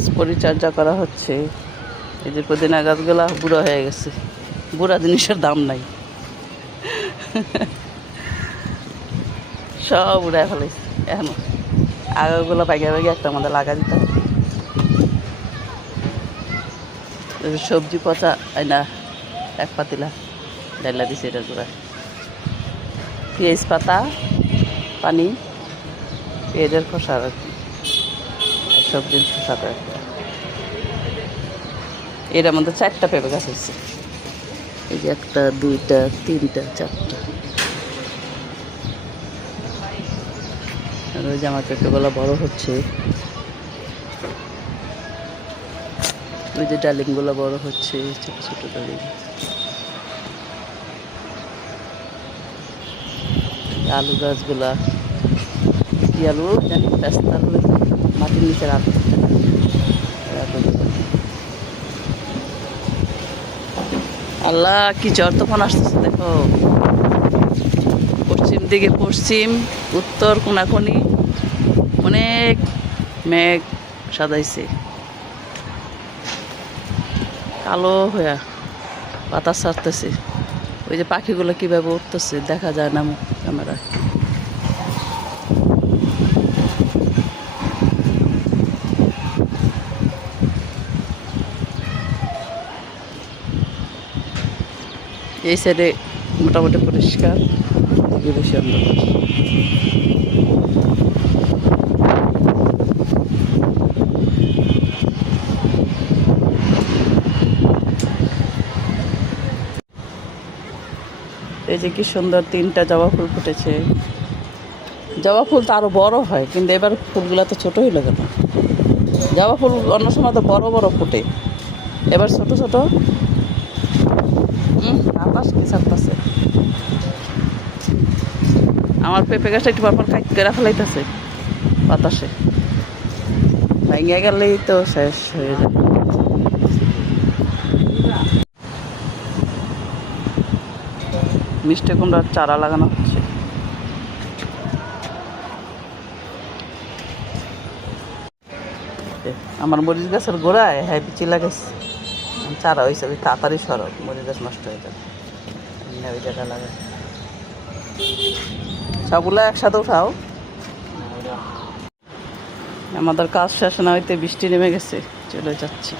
গাছ পরিচর্যা করা হচ্ছে। এই যে পুদিনা গাছগুলা বুড়ো হয়ে গেছে, বুড়া জিনিসের দাম নাই, সব উড়ায় ফেলাইছে। এখন আগেগুলো পাইকে পাইকে একটা আমাদের লাগা দিতে হবে। সবজি পচা আইনা এক পাতিলা ডাইলা দিছে এটার গোড়ায়, পেঁয়াজ পাতা, পানি, পেঁয়াজের খোসা আর কি, সবজির খোসাটা আর কি। এটার মধ্যে 4টা পেঁপে গাছ হচ্ছে। এই যে 1, 2, 3, 4টা। আর ওই যে আমার পেঁপেগুলো বড় হচ্ছে, ওই যে ডালিমগুলো বড় হচ্ছে, ছোট ছোট ডালিম। আলু গাছগুলা কি আলু জানি, পেস্তা আলু, মাটির নিচের আলু। আল্লাহ কি জ্বর তখন আসতেছে দেখো, পশ্চিম দিকে পশ্চিম, উত্তর কোনাকুনি অনেক মেঘ সাজাইছে, কালো হয়ে বাতাস ছাড়তেছে। ওই যে পাখিগুলো কিভাবে উঠতেছে দেখা যায় না ক্যামেরায়। এই সাইডে মোটামুটি পরিষ্কার, বেশি অন্ধকার। এই যে কি সুন্দর 3টা জবা ফুল ফুটেছে। জবা ফুল তো আরো বড় হয়, কিন্তু এবার ফুলগুলো তো ছোট হইল কেন? জবা ফুল অন্য সময় তো বড় বড় ফুটে, এবার ছোট ছোট। বাতাস কি ছাড়তেছে, আমার পেঁপে গাছটা একটু পরপর কাট করে ফেলাইতেছে বাতাসে, ভেঙে গেলেই তো শেষ হয়ে যাবে। মিষ্টি কুমড়ার চারা লাগানো হচ্ছে। আমার মরিচ গাছের গোড়ায় হ্যাঁ বিচি লাগাইছে, চারা হয়েছে, তাড়াতাড়ি সরব, মরিচ গাছ নষ্ট হয়ে যাবে। ওই জায়গা লাগাই, সবগুলো একসাথে উঠাও। আমাদের কাজ শেষ না হইতে বৃষ্টি নেমে গেছে, চলে যাচ্ছি।